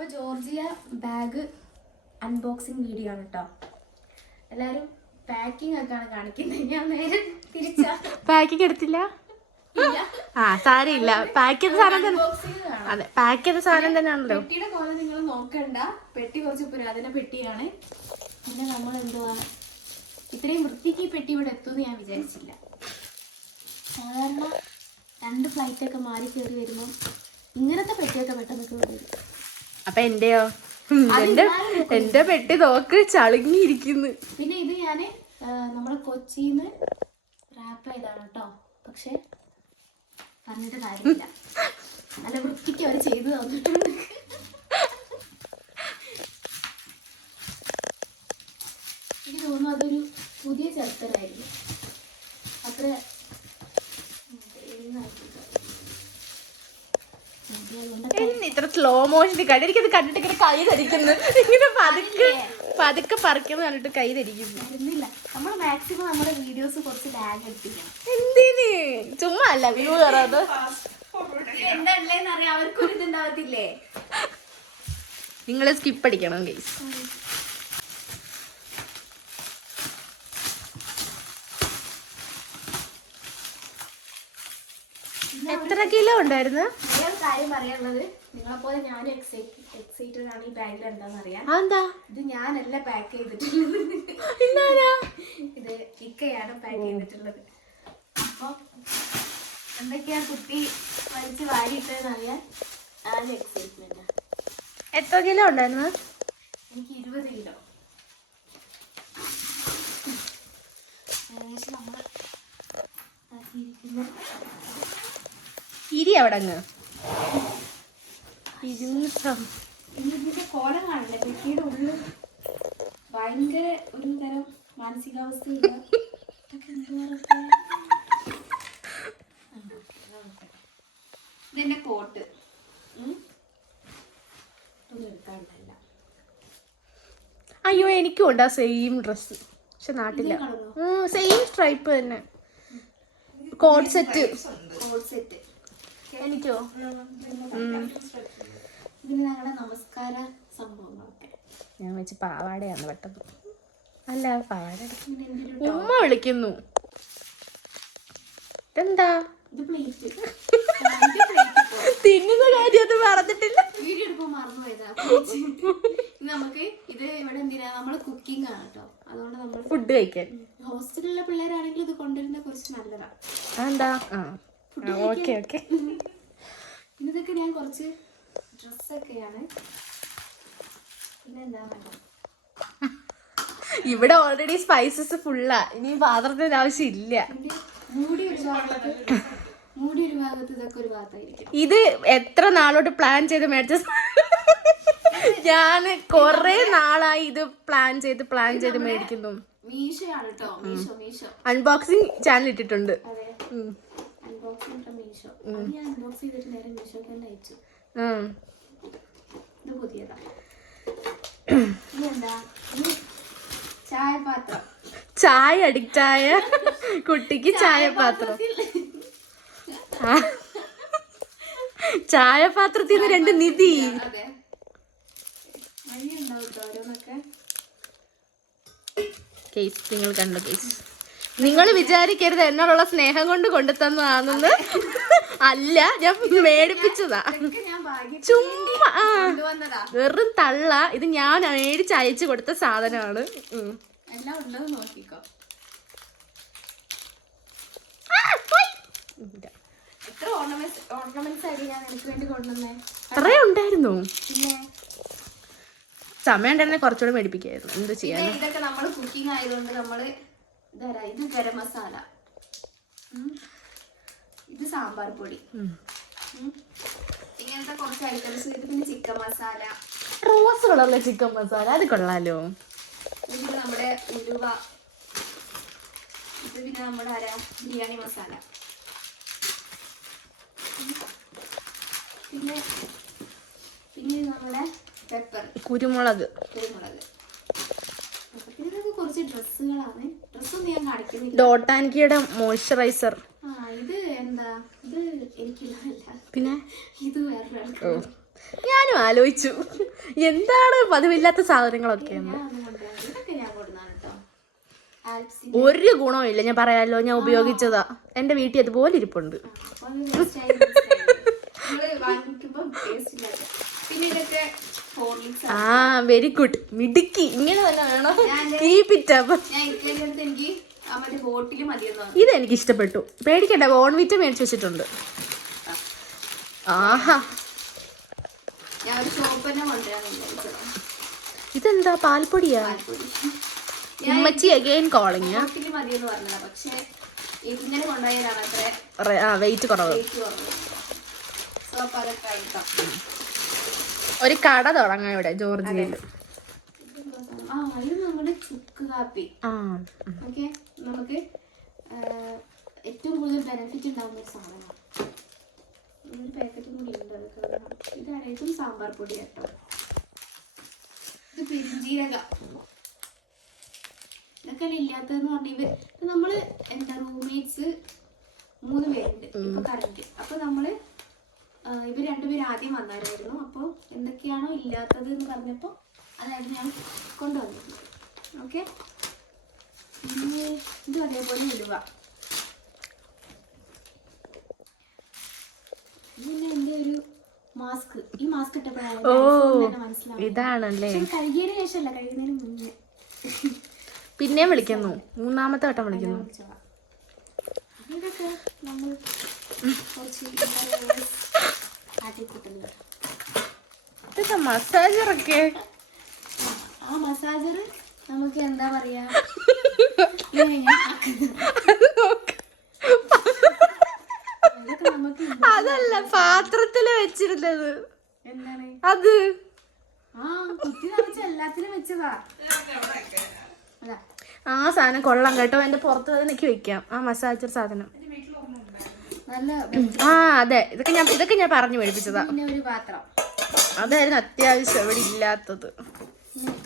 അപ്പോൾ Georgia bag unboxing video ആണ് കേട്ടോ. എല്ലാവരും പാക്കിംഗ് ഒക്കെയാണ് കാണിക്കുന്നത്. ഞാൻ നേരെ തിരിച്ചാ പാക്കിംഗ് എടുത്തില്ല. ആ സാരമില്ല, പാക്ക് ചെയ്ത സാധനം തന്നെ. അതെ, പാക്ക് ചെയ്ത സാധനം തന്നെയാണല്ലോ. പെട്ടിയുടെ പോലെ നിങ്ങൾ നോക്കണ്ട, പെട്ടി കുറച്ച് പുരാതന പെട്ടിയാണ്. പിന്നെ നമ്മൾ എന്തുവാ ഇത്രയും വൃത്തിക്ക് ഈ പെട്ടി ഇവിടെ എത്തുമെന്ന് ഞാൻ വിചാരിച്ചില്ല. സാധാരണ 2 ഫ്ലൈറ്റൊക്കെ മാറി കയറി വരുമ്പോൾ ഇങ്ങനത്തെ പെട്ടിയൊക്കെ പെട്ടെന്ന് വരും. അപ്പൊ എന്റെയോ? എന്റെ പെട്ടി നോക്ക്, ചളുങ്ങിയിരിക്കുന്നു. പിന്നെ ഇത് ഞാൻ നമ്മളെ കൊച്ചിന്ന് റാപ്പ് ചെയ്താണ് കേട്ടോ. പക്ഷെ പറഞ്ഞിട്ട് കാര്യമില്ല, നല്ല വൃത്തിക്ക് അവർ ചെയ്തു തന്നിട്ടുണ്ട്. എനിക്ക് തോന്നുന്നു അതൊരു പുതിയ ചെറുത്തരായിരുന്നു. അത്ര ഇത്ര സ്ലോ മോഷനിൽ കണ്ടു. എനിക്കത് കണ്ടിട്ട് ഇങ്ങനെ കൈ ധരിക്കുന്നു, ഇങ്ങനെ പതുക്കെ പറിക്കുന്നു കണ്ടിട്ട് കൈ ധരിക്കുന്നു. നമ്മൾ മാക്സിമം നമ്മുടെ വീഡിയോസ് കുറച്ച് ലാഗ് എടുപ്പിക്കണം. എന്തിന്? ചുമ്മാ അല്ല വ്യൂ കയറാത്. എന്താ ഉള്ളതെന്ന് അറിയാം, അവർക്കൊരു ഇതുണ്ടാവത്തില്ലേ. നിങ്ങള് സ്കിപ്പ് അടിക്കണം ഗൈസ്. എത്ര കിലോ ഉണ്ടായിരുന്നു? കാര്യം പറയാനുള്ളത്, നിങ്ങളെ പോലെ ഞാനും എക്സൈറ്റഡ് ആണ് ഈ ബാഗിൽ. എന്താണെന്നറിയാം? ഇത് ഞാനല്ല പാക്ക് ചെയ്തിട്ടുള്ളത്, ഇത് ഇക്കയാണ് പാക്ക് ചെയ്തിട്ടുള്ളത്. അപ്പൊ എന്തൊക്കെയാ കുട്ടി വലിച്ച് വാരിയിട്ടെന്നറിയാൻ ആരും എക്സൈറ്റ്മെന്റ്. എത്ര കിലോ ഉണ്ടായിരുന്നു? എനിക്ക് 20 കിലോ. ഏകദേശം നമ്മള് ഇരി അവിടെ അങ്ങ് ഇതിന്റെ കോലം കാണില്ല. പെട്ടിയുടെ ഉള്ളിൽ ഭയങ്കര ഒരു തരം മാനസികാവസ്ഥയില്ല. ഇതെന്റെ കോട്ട് ഒന്നും എടുക്കാറില്ല. അയ്യോ, എനിക്കും ഉണ്ട് ആ സെയിം ഡ്രസ്, പക്ഷെ നാട്ടില്ല. സെയിം സ്ട്രൈപ്പ് തന്നെ. Code set. എനിക്കോ? ഇതിന് ഞങ്ങളുടെ നമസ്കാര സംഭവങ്ങളൊക്കെ. ഞാൻ വെച്ച് പാവാടയാണ് പെട്ടെന്ന്. അല്ല, പാവാട ഉമ്മ വിളിക്കുന്നു. ഇതെന്താ? തിന്നുന്ന കാര്യം അത് പറഞ്ഞിട്ടില്ല. വീഡിയോ എടുക്കുമ്പോ മറന്നുപോയതാ. നമുക്ക് ഇത് ഇവിടെ എന്തിനാ, നമ്മള് കുക്കിംഗ് ആണ് കേട്ടോ. അതുകൊണ്ട് നമ്മൾ ഫുഡ് കഴിക്കാൻ. ഹോസ്റ്റലിലുള്ള പിള്ളേരാണെങ്കിൽ ഇത് കൊണ്ടുവരുന്ന കുറച്ച് നല്ലതാണ്. എന്താ? Okay okay. ഇതൊക്കെ ഞാൻ കുറച്ച് ഡ്രസ്സൊക്കെയാണ്. പിന്നെ എന്താ ഇവിടെ ഓൾറെഡി സ്പൈസസ് ഫുള്ളാ, ഇനി പാത്രത്തിന്റെ ആവശ്യം ഇല്ല. മൂടി ഒരു ഭാഗത്ത് ഇതൊക്കെ ഒരു ഭാഗത്തായിരിക്കും. ഇത് എത്ര നാളോട്ട് പ്ലാൻ ചെയ്ത് മേടിച്ച ഞാൻ കൊറേ നാളായി ഇത് പ്ലാൻ ചെയ്ത് മേടിക്കുന്നു. മീഷോയാണ് കേട്ടോ. മീഷോ അൺബോക്സിംഗ് ചാനൽ ഇട്ടിട്ടുണ്ട്. Unboxing from Meesho. ഞാൻ അൺബോക്സ് ചെയ്തിട്ട് നേരെ മീഷോക്ക് തന്നെ അയച്ചു. ഇത് പുതിയതാ. ഇതെന്താ? ചായപാത്രം. ചായ അഡിക്റ്റ് ആയ കുട്ടിക്ക് ചായപാത്രം. ചായപാത്രത്തിൽ നിന്ന് 2 നിധി. കേസ് നിങ്ങൾ കണ്ടോ കേസ്? നിങ്ങൾ വിചാരിക്കരുത് എന്നോടുള്ള സ്നേഹം കൊണ്ട് കൊണ്ടുതന്നതാണെന്ന്. അല്ല, ഞാൻ മേടിപ്പിച്ചതാ. ചുമ്മാ വെറും തള്ള. ഇത് ഞാൻ മേടിച്ച് അയച്ചു കൊടുത്ത സാധനമാണ്. എല്ലാം ഉള്ളത് നോക്കിക്കോ. എത്ര ഓർണമെന്റ്സ് ആയിട്ട് ഞാൻ എനിക്ക് വേണ്ടി കൊണ്ടുവന്നേ? അത്രേ ഉണ്ടായിരുന്നു. പിന്നെ സമയം ഉണ്ടായിരുന്നെ കുറച്ചുകൂടെ മേടിപ്പിക്കായിരുന്നു. എന്ത് ചെയ്യാൻ? ഇതൊക്കെ നമ്മള് കുക്കിംഗ് ആയതുകൊണ്ട് നമ്മള് ഇത് ഗരം മസാല, ഇത് സാമ്പാർ പൊടി, ഇങ്ങനത്തെ കുറച്ച് ഐറ്റംസ്. ഇത് പിന്നെ ചിക്കൻ മസാല, റോസ് കളറിലെ ചിക്കൻ മസാല, അത് കൊള്ളാലോ. ഇത് നമ്മുടെ ഉലുവ, ഇത് പിന്നെ നമ്മുടെ ബിരിയാണി മസാല, പിന്നെ നമ്മുടെ പെപ്പർ, കുരുമുളക്. ഇതൊക്കെ കുറച്ച് ഡ്രസ്സുകളാണ്. ഡ്രസ്സൊന്നും ഞാൻ കാണിക്കുന്നില്ല. ഡോട്ട് ആൻഡ് കീയുടെ മോയ്സ്ചറൈസർ. ഇത് എന്താ? ഇത് എനിക്കില്ല. പിന്നെ ഇത് വേറെ ഞാനും ആലോചിച്ചു. എന്താണ് പതിവില്ലാത്ത സാധനങ്ങളൊക്കെ ഞാൻ ഒന്നും കൊണ്ടുവരാം. ഇതൊക്കെ ഞാൻ കൊടുന്നാണ് കേട്ടോ. ആൽപ്സിന്റെ ഒരു ഗുണവും ഇല്ല, ഞാൻ പറയാലോ, ഞാൻ ഉപയോഗിച്ചതാ. എന്റെ വീട്ടിൽ അതുപോലെ ഇരിപ്പുണ്ട്. അപ്പൊ അത് waste ആയി മനസ്സിലായില്ലേ? നമ്മള് വാങ്ങിക്കുമ്പോ taste ഇല്ലാതെ. പിന്നെ ഇതൊക്കെ ഹോർലിക്സ് ആണ്. ആ വെരി ഗുഡ്, മിടുക്കി. ഇങ്ങനെ തന്നെ വേണം. Keep it up. ഞാൻ ഇത്രയും അടുത്ത് എനിക്ക് ആ മറ്റേ ബോട്ടിൽ മതിയെന്ന് പറഞ്ഞു. ഇത് എനിക്ക് ഇഷ്ടപ്പെട്ടു. പേടിക്കണ്ട, ബോൺവിറ്റ മേടിച്ച് വെച്ചിട്ടുണ്ട്. ആഹാ, ഞാൻ ഒരു ഷോപ്പ് തന്നെ കൊണ്ടുവരാൻ വിചാരിച്ചത്. ഇതെന്താ പാൽപ്പൊടിയാ? പാൽപ്പൊടി ഉമ്മച്ചി അഗൈൻ കോളിങ്. ബോട്ടിൽ മതിയെന്ന് പറഞ്ഞതാ. പക്ഷെ ഇതിങ്ങനെ കൊണ്ടുപോയാലാണ് അത്ര വെയിറ്റ് കുറവ്. റേറ്റ് കുറവ്. സോ അപ്പൊ അതൊക്കെ എടുക്കാം. ഒരു കട തുടങ്ങാം ഇവിടെ ജോർജിയയിൽ. ആ ഇത് നമ്മുടെ ചുക്ക് കാപ്പി. ആ ഓക്കെ, നമുക്ക് ഏറ്റവും കൂടുതൽ ബെനിഫിറ്റ് ഉണ്ടാകുന്ന ഒരു സാധനമാണ്. ഒരു പാക്കറ്റും കൂടി ഉണ്ട്. അതൊക്കെ ഇതാണ്. ഇതും സാമ്പാർ പൊടി കേട്ടോ. ഇത് പെരിഞ്ജീരകം. ഇതൊക്കെ ഇല്ലാത്തതെന്ന് പറഞ്ഞാൽ ഇപ്പൊ നമ്മള് എന്താ റൂംമേറ്റ്സ് 3 പേരുണ്ട് ഇപ്പൊ കറന്റ്. അപ്പൊ നമ്മള് ഇവർ 2 പേര് ആദ്യം വന്നായിരുന്നു. അപ്പോൾ എന്തൊക്കെയാണോ ഇല്ലാത്തത് എന്ന് പറഞ്ഞപ്പോൾ അതായത് ഞാൻ കൊണ്ടുവന്നിട്ടുണ്ട്. ഓക്കെ, പിന്നെ ഇതും അതേപോലെ ഇടുക. പിന്നെ എൻ്റെ ഒരു മാസ്ക്. ഈ മാസ്ക് ഇട്ടപ്പോഴാണ് മനസ്സിലാവും ഇതാണല്ലേ. കഴുകിയതിന് ശേഷമല്ല, കഴുകുന്നതിന് മുന്നേ. പിന്നെയും വിളിക്കുന്നു, 3ാമത്തെ വട്ടം വിളിക്കുന്നു. ഇതൊക്കെ നമ്മൾ കുറച്ച് ആട്ടിക്കൂട്ടുന്നത്. ഇതൊക്കെ മസാജറൊക്കെ. ആ മസാജർ നമുക്ക് എന്താ പറയാ, അതല്ല പാത്രത്തില് വെച്ചിരുന്നത്. എന്താണ് അത്? ആ കുത്തി നിറച്ച എല്ലാത്തിനും വെച്ചതാ. അതാ ആ സാധനം കൊള്ളാം കേട്ടോ. എന്റെ പുറത്ത് എനിക്ക് വെക്കാം ആ മസാജർ സാധനം. നല്ല. ആ അതെ, ഇതൊക്കെ ഞാൻ പറഞ്ഞു മേടിപ്പിച്ചതാ. പിന്നെ ഒരു പാത്രം. അതായിരുന്നു അത്യാവശ്യം ഇവിടെ ഇല്ലാത്തത്.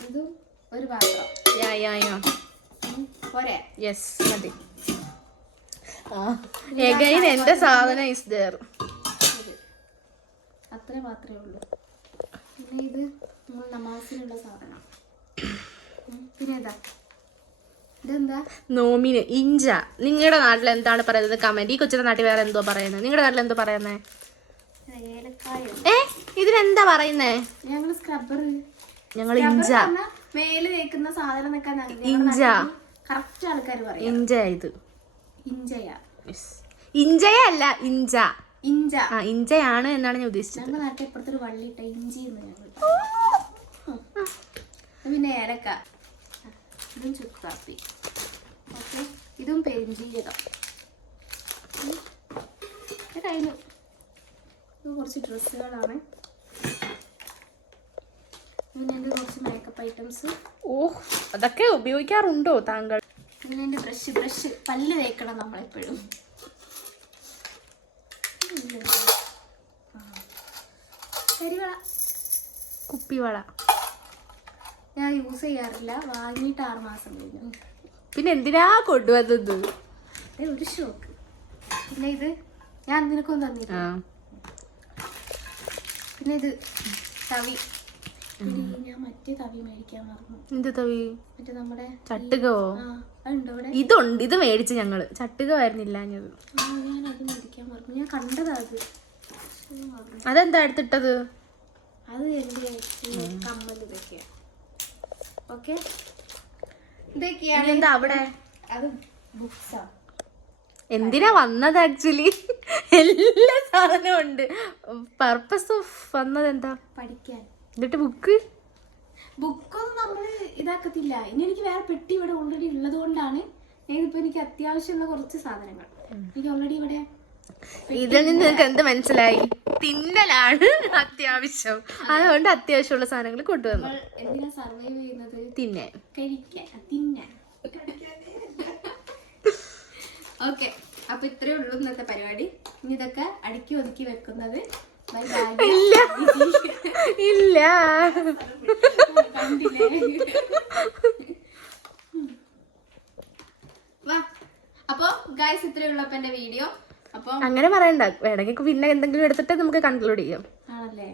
ഇതും ഒരു പാത്രം. പോരെ? യെസ്, മതി. എഗൈൻ എന്റെ സാധനം ഇസ് ദേർ. അത്ര മാത്രമേ ഉള്ളൂ. പിന്നെ ഇത് നമ്മൾ നമാസിനുള്ള സാധനം. പിന്നെ ഇതെന്താ? നോമിന് ഇഞ്ച. നിങ്ങളുടെ നാട്ടിൽ എന്താണ് പറയുന്നത് കമന്റ്. ഈ കൊച്ചിന്റെ നാട്ടിൽ വേറെ എന്തോ പറയുന്നത്. നിങ്ങളുടെ നാട്ടിൽ എന്തോ പറയുന്നേ? ഇതിനെന്താ പറയുന്നേ? ഞങ്ങള് സ്ക്രബ്ബർ. ഞങ്ങൾ ഇഞ്ച. മേല് തേക്കുന്ന സാധനം ഇഞ്ച. കറക്റ്റ് ആൾക്കാർ പറയും ഇഞ്ച. ഇത് ഇഞ്ചയാ. ഇഞ്ചയല്ല, ഇഞ്ച. ഇഞ്ച. ആ ഇഞ്ചയാണ് എന്നാണ് ഞാൻ ഉദ്ദേശിച്ചത്. ഞങ്ങളുടെ നാട്ടിൽ ഇപ്പുറത്തൊരു വള്ളിയിട്ട ഇഞ്ചി എന്ന് ഞങ്ങൾ. പിന്നെ ഏലക്ക. ഇതും ചുക്ക് കാപ്പി. ഓക്കെ, ഇതും പെരിഞ്ജീരകം. കഴിഞ്ഞു. ഇത് കുറച്ച് ഡ്രസ്സുകളാണ്. പിന്നെ എൻ്റെ കുറച്ച് മേക്കപ്പ് ഐറ്റംസ്. ഓ, അതൊക്കെ ഉപയോഗിക്കാറുണ്ടോ താങ്കൾ? പിന്നെ എൻ്റെ ബ്രഷ് പല്ല് തേക്കണം നമ്മളെപ്പോഴും. കരിവള, കുപ്പിവള ഞാൻ യൂസ് ചെയ്യാറില്ല. വാങ്ങിയിട്ട് 6 മാസം കഴിഞ്ഞു. പിന്നെ എന്തിനാ കൊണ്ടുവന്നത്? ഒരു ഷോക്ക്. പിന്നെ ഇത് ഞാൻ നിനക്കൊന്നും തന്നില്ല. പിന്നെ ഇത് തവി. ഞാൻ മറ്റേ തവി മേടിക്കാൻ മറന്നു. എന്ത് തവി? മറ്റേ നമ്മുടെ ചട്ടുകോ? അതുണ്ടോ ഇവിടെ? ഇതുണ്ട്, ഇത് മേടിച്ച് ഞങ്ങള്. ചട്ടുകമായിരുന്നില്ല ഞാൻ അത് മേടിക്കാൻ മറന്നു. ഞാൻ കണ്ടതാ അത്. അതെന്താ എടുത്തിട്ടത്? അത് എൻ്റെ കമ്മൽ ഇതൊക്കെയാ. ഓക്കെ, ഇതൊക്കെയാണ്. എന്താ അവിടെ? അത് ബുക്സാ. എന്തിനാ വന്നത് ആക്ച്വലി? എല്ലാ സാധനവും ഉണ്ട്. പർപ്പസ് ഓഫ് വന്നത് എന്താ? പഠിക്കാൻ. എന്നിട്ട് ബുക്കൊന്നും നമ്മള് ഇതാക്കത്തില്ല. ഇനി എനിക്ക് വേറെ പെട്ടി ഇവിടെ ഓൾറെഡി ഉള്ളത് കൊണ്ടാണ് ഞാനിപ്പോ എനിക്ക് അത്യാവശ്യമുള്ള കുറച്ച് സാധനങ്ങൾ എനിക്ക് ഓൾറെഡി ഇവിടെ. ഇതിൽ നിന്ന് നിങ്ങൾക്ക് എന്ത് മനസ്സിലായി? തിന്നലാണ് അത്യാവശ്യം. അതുകൊണ്ട് അത്യാവശ്യമുള്ള സാധനങ്ങൾ കൊണ്ടുവന്നു. എന്തിനാ സർവൈവ് ചെയ്യുന്നത്? തിന്നാൻ, കഴിക്കാൻ, തിന്നാൻ. ഓക്കെ, അപ്പൊ ഇത്രേ ഉള്ളൂ ഇന്നത്തെ പരിപാടി. ഇനി ഇതൊക്കെ അടുക്കി ഒതുക്കി വെക്കുന്നത്. ഇല്ല, വാ. അപ്പൊ ഗൈസ്, ഇത്രേ ഉള്ളപ്പോ എന്റെ വീഡിയോ. അപ്പം അങ്ങനെ പറയണ്ട, വേണമെങ്കിൽ പിന്നെ എന്തെങ്കിലും എടുത്തിട്ട് നമുക്ക് കൺക്ലൂഡ് ചെയ്യാം. ആണല്ലേ,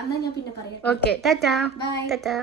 എന്നാ ഞാൻ പിന്നെ പറയാം. ഓക്കെ, ടാറ്റാ. ബൈ. ടാറ്റാ.